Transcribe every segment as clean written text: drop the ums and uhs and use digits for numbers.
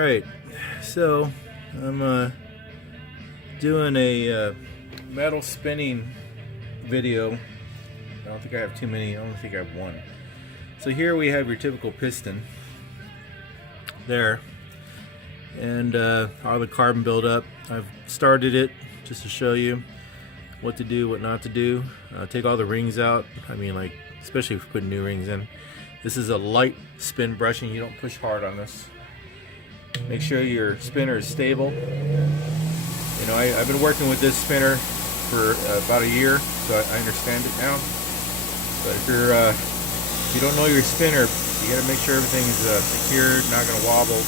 Alright, so I'm doing a metal spinning video. I don't think I have too many, I only think I have one. So here we have your typical piston there, and all the carbon buildup. I've started it just to show you what to do, what not to do. Take all the rings out, I mean, like, especially if you put new rings in. This is a light spin brushing, you don't push hard on this. Make sure your spinner is stable. You know, I've been working with this spinner for about a year, so I understand it now. But if you don't know your spinner, you got to make sure everything is secured, not going to wobble.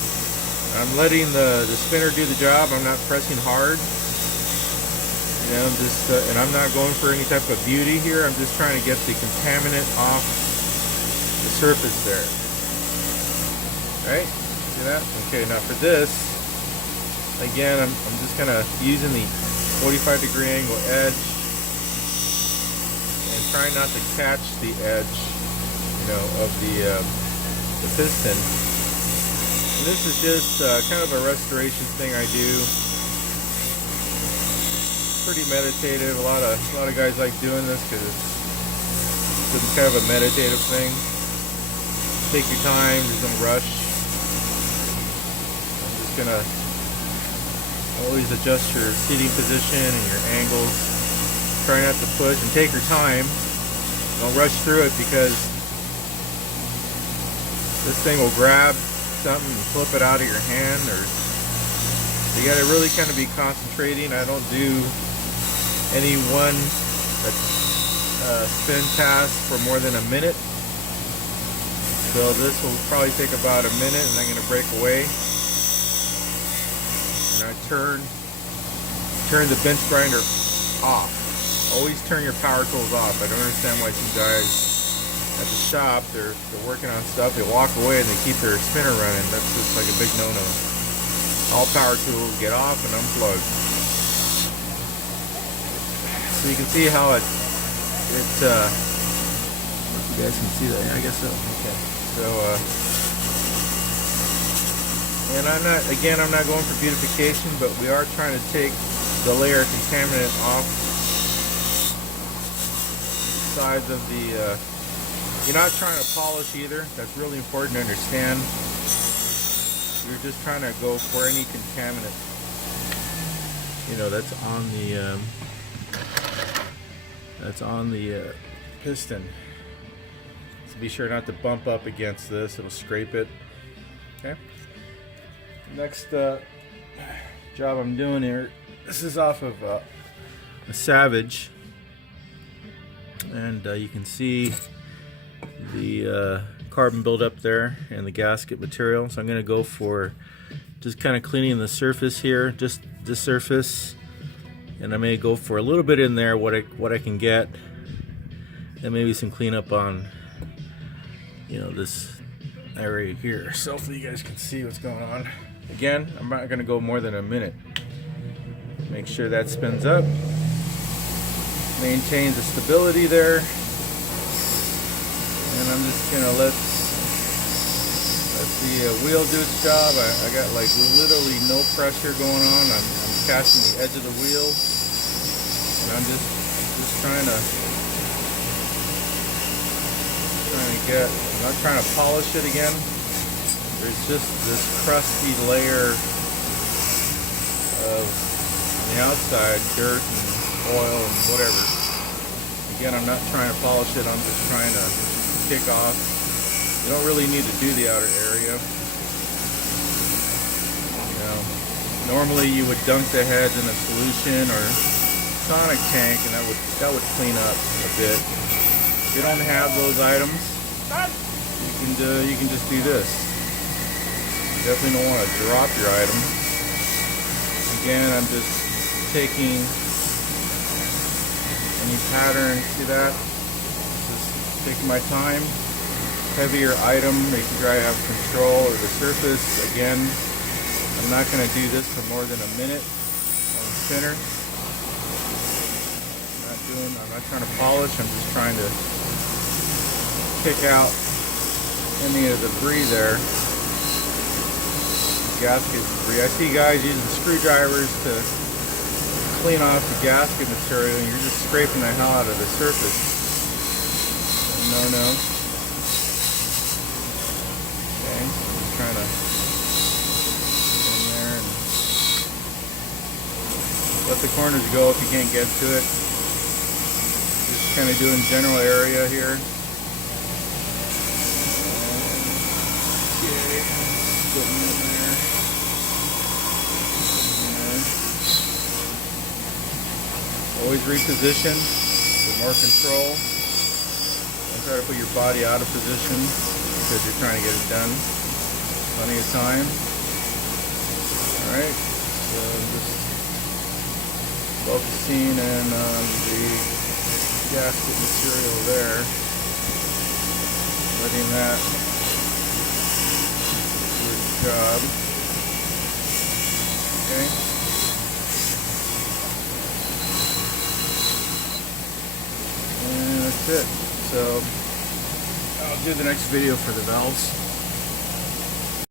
I'm letting the spinner do the job. I'm not pressing hard. You know, I'm just and I'm not going for any type of beauty here. I'm just trying to get the contaminant off the surface there. Right? See that? Okay, now for this, again, I'm just kind of using the 45-degree angle edge and trying not to catch the edge, you know, of the piston. And this is just kind of a restoration thing I do. Pretty meditative. A lot of guys like doing this because it's kind of a meditative thing. Take your time. There's no rush. I'm just gonna always adjust your seating position and your angles. Try not to push and take your time. Don't rush through it because this thing will grab something and flip it out of your hand, or you got to really kind of be concentrating. I don't do any one spin pass for more than a minute. So this will probably take about a minute, and I'm going to break away. And I turn the bench grinder off. Always turn your power tools off. I don't understand why some guys at the shop, they're working on stuff, they walk away and they keep their spinner running. That's just like a big no-no. All power tools get off and unplug. So you can see how it if you guys can see that. Yeah, I guess so. Okay. So and I'm not going for beautification, but we are trying to take the layer of contaminant off sides of the you're not trying to polish either. That's really important to understand. You're just trying to go for any contaminant, you know, that's on the piston. So be sure not to bump up against this. It'll scrape it. Okay. Next job I'm doing here. This is off of a Savage, and you can see the carbon buildup there and the gasket material. So I'm going to go for just kind of cleaning the surface here, just the surface, and I may go for a little bit in there what I can get, and maybe some cleanup on, you know, this area here, so hopefully you guys can see what's going on. Again, I'm not going to go more than a minute. Make sure that spins up, maintain the stability there. And I'm just gonna let the wheel do its job. I got like literally no pressure going on. I'm catching the edge of the wheel, and I'm just trying to get. I'm not trying to polish it again. There's just this crusty layer of on the outside, dirt and oil and whatever. Again, I'm not trying to polish it. I'm just trying to kick off. You don't really need to do the outer area. You know, normally you would dunk the heads in a solution or sonic tank, and that would clean up a bit. If you don't have those items, you can just do this. You definitely don't want to drop your item. Again, I'm just taking any pattern. See that? Taking my time, heavier item, making sure I have control of the surface. Again, I'm not going to do this for more than a minute on the spinner. I'm not trying to polish, I'm just trying to pick out any of the debris there. gasket debris. I see guys using screwdrivers to clean off the gasket material, and you're just scraping the hell out of the surface. No. Okay, just trying to get in there and let the corners go if you can't get to it. Just kind of doing general area here. Okay, getting in there. Always reposition for more control. Don't try to put your body out of position because you're trying to get it done. Plenty of time. Alright, so just focusing in on the gasket material there. Letting that do its job. Okay. And that's it. So I'll do the next video for the valves.